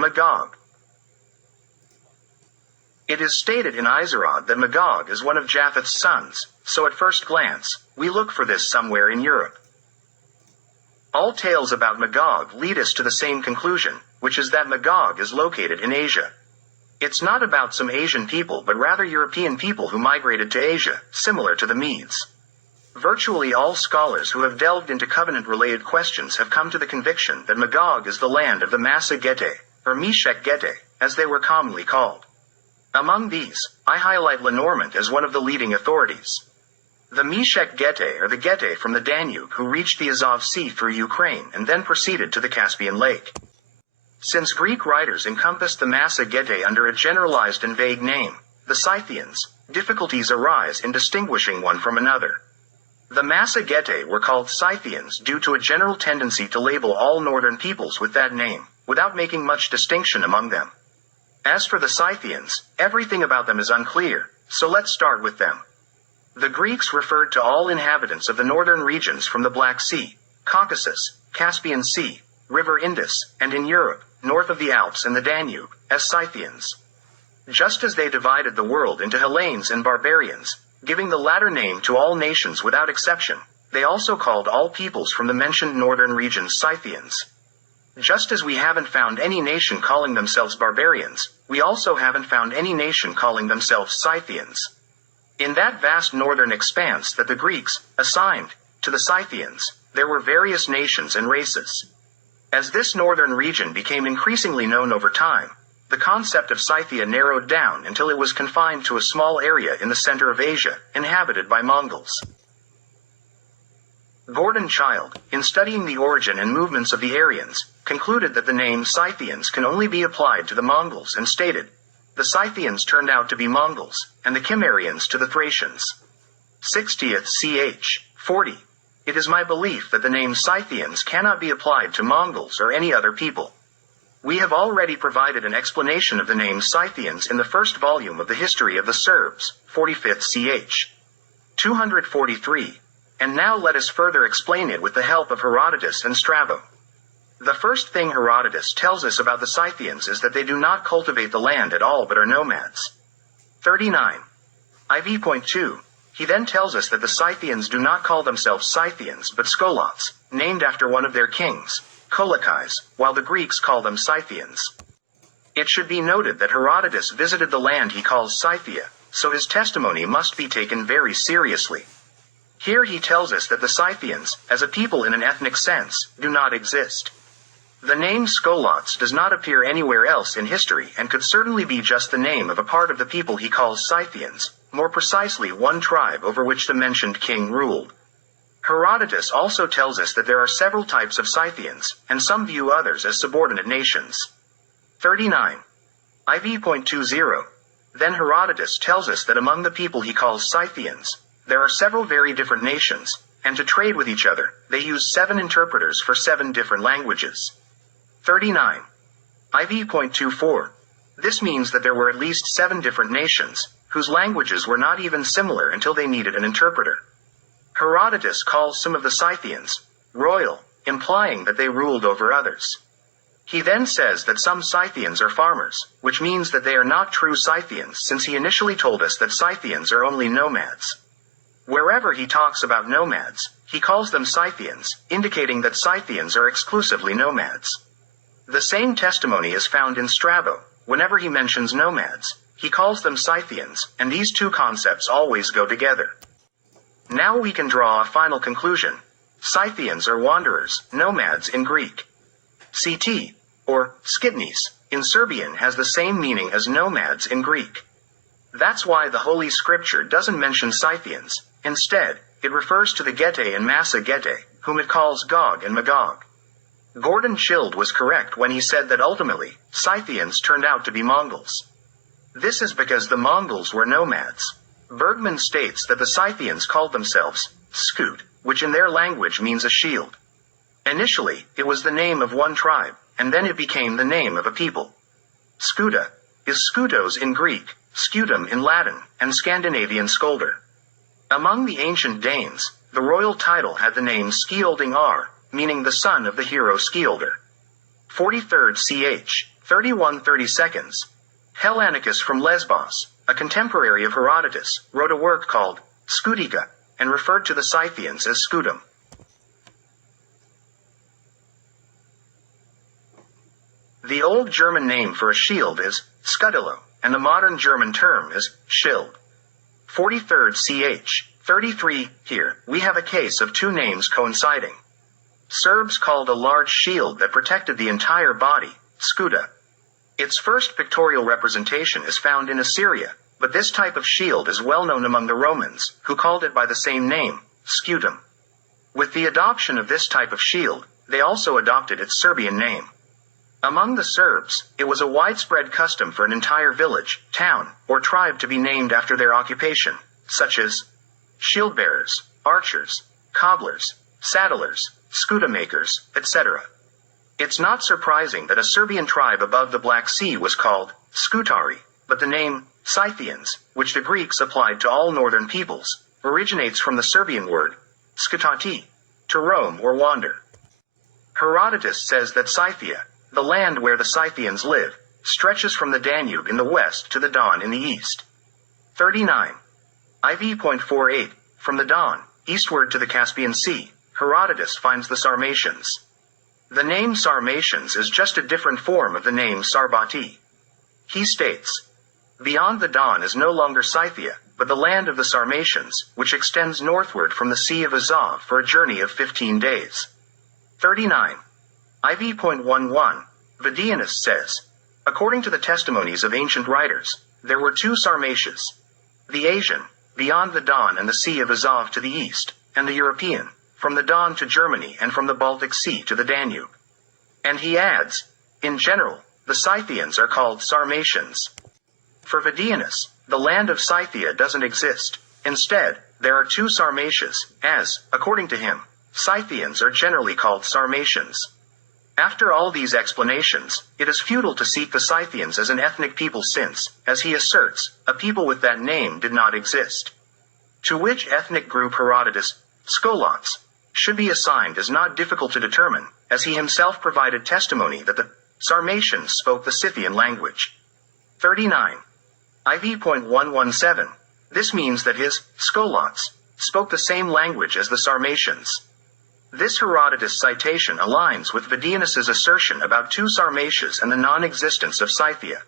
Magog. It is stated in Izarod that Magog is one of Japheth's sons, so at first glance, we look for this somewhere in Europe. All tales about Magog lead us to the same conclusion, which is that Magog is located in Asia. It's not about some Asian people but rather European people who migrated to Asia, similar to the Medes. Virtually all scholars who have delved into covenant-related questions have come to the conviction that Magog is the land of the Massa-Gete, or Meshech-Gete, as they were commonly called. Among these, I highlight Lenormand as one of the leading authorities. The Meshech-Gete are the Gete from the Danube who reached the Azov Sea through Ukraine and then proceeded to the Caspian Lake. Since Greek writers encompassed the Massa-Gete under a generalized and vague name, the Scythians, difficulties arise in distinguishing one from another. The Massa-Gete were called Scythians due to a general tendency to label all northern peoples with that name, without making much distinction among them. As for the Scythians, everything about them is unclear, so let's start with them. The Greeks referred to all inhabitants of the northern regions from the Black Sea, Caucasus, Caspian Sea, River Indus, and in Europe, north of the Alps and the Danube, as Scythians. Just as they divided the world into Hellenes and barbarians, giving the latter name to all nations without exception, they also called all peoples from the mentioned northern regions Scythians. Just as we haven't found any nation calling themselves barbarians, we also haven't found any nation calling themselves Scythians. In that vast northern expanse that the Greeks assigned to the Scythians, there were various nations and races. As this northern region became increasingly known over time, the concept of Scythia narrowed down until it was confined to a small area in the center of Asia, inhabited by Mongols. Gordon Childe, in studying the origin and movements of the Aryans, concluded that the name Scythians can only be applied to the Mongols and stated, "The Scythians turned out to be Mongols, and the Cimmerians to the Thracians." 60th ch. 40. It is my belief that the name Scythians cannot be applied to Mongols or any other people. We have already provided an explanation of the name Scythians in the first volume of the History of the Serbs, 45th ch. 243, and now let us further explain it with the help of Herodotus and Strabo. The first thing Herodotus tells us about the Scythians is that they do not cultivate the land at all but are nomads. 39. IV.2. He then tells us that the Scythians do not call themselves Scythians but Skolots, named after one of their kings, Kolakais, while the Greeks call them Scythians. It should be noted that Herodotus visited the land he calls Scythia, so his testimony must be taken very seriously. Here he tells us that the Scythians, as a people in an ethnic sense, do not exist. The name Skolots does not appear anywhere else in history and could certainly be just the name of a part of the people he calls Scythians, more precisely one tribe over which the mentioned king ruled. Herodotus also tells us that there are several types of Scythians, and some view others as subordinate nations. 39. IV.20. Then Herodotus tells us that among the people he calls Scythians, there are several very different nations, and to trade with each other, they use 7 interpreters for 7 different languages. 39. IV.24. This means that there were at least 7 different nations, whose languages were not even similar until they needed an interpreter. Herodotus calls some of the Scythians royal, implying that they ruled over others. He then says that some Scythians are farmers, which means that they are not true Scythians since he initially told us that Scythians are only nomads. Wherever he talks about nomads, he calls them Scythians, indicating that Scythians are exclusively nomads. The same testimony is found in Strabo. Whenever he mentions nomads, he calls them Scythians, and these two concepts always go together. Now we can draw a final conclusion. Scythians are wanderers, nomads in Greek. Ct, or Skitnis, in Serbian has the same meaning as nomads in Greek. That's why the Holy Scripture doesn't mention Scythians. Instead, it refers to the Gete and Massa-Gete, whom it calls Gog and Magog. Gordon Childe was correct when he said that ultimately, Scythians turned out to be Mongols. This is because the Mongols were nomads. Bergman states that the Scythians called themselves Skut, which in their language means a shield. Initially, it was the name of one tribe, and then it became the name of a people. Skuta is skutos in Greek, scutum in Latin, and Scandinavian skolder. Among the ancient Danes, the royal title had the name Skiolding meaning the son of the hero Skioldr. 43rd ch. 31-30. Hellanicus from Lesbos, a contemporary of Herodotus, wrote a work called Scutica, and referred to the Scythians as Scutum. The old German name for a shield is Scudillo, and the modern German term is Schild. 43rd ch. 33. Here, we have a case of two names coinciding. Serbs called a large shield that protected the entire body, Scuda. Its first pictorial representation is found in Assyria, but this type of shield is well known among the Romans, who called it by the same name, Scutum. With the adoption of this type of shield, they also adopted its Serbian name. Among the Serbs, it was a widespread custom for an entire village, town, or tribe to be named after their occupation, such as shield-bearers, archers, cobblers, saddlers, scuda-makers, etc. It's not surprising that a Serbian tribe above the Black Sea was called Scutari, but the name Scythians, which the Greeks applied to all northern peoples, originates from the Serbian word skutati, to roam or wander. Herodotus says that Scythia, the land where the Scythians live, stretches from the Danube in the west to the Don in the east. 39. IV.48, from the Don, eastward to the Caspian Sea, Herodotus finds the Sarmatians. The name Sarmatians is just a different form of the name Sarbati. He states, beyond the Don is no longer Scythia, but the land of the Sarmatians, which extends northward from the Sea of Azov for a journey of 15 days. 39. IV.11, Vedianus says, according to the testimonies of ancient writers, there were two Sarmatias. The Asian, beyond the Don and the Sea of Azov to the east, and the European, from the Don to Germany and from the Baltic Sea to the Danube. And he adds, in general, the Scythians are called Sarmatians. For Vedianus, the land of Scythia doesn't exist. Instead, there are two Sarmatias, as, according to him, Scythians are generally called Sarmatians. After all these explanations, it is futile to seek the Scythians as an ethnic people since, as he asserts, a people with that name did not exist. To which ethnic group Herodotus, Skolots, should be assigned is not difficult to determine, as he himself provided testimony that the Sarmatians spoke the Scythian language. 39. IV.117. This means that his Skolots spoke the same language as the Sarmatians. This Herodotus citation aligns with Vedianus's assertion about two Sarmatias and the non-existence of Scythia.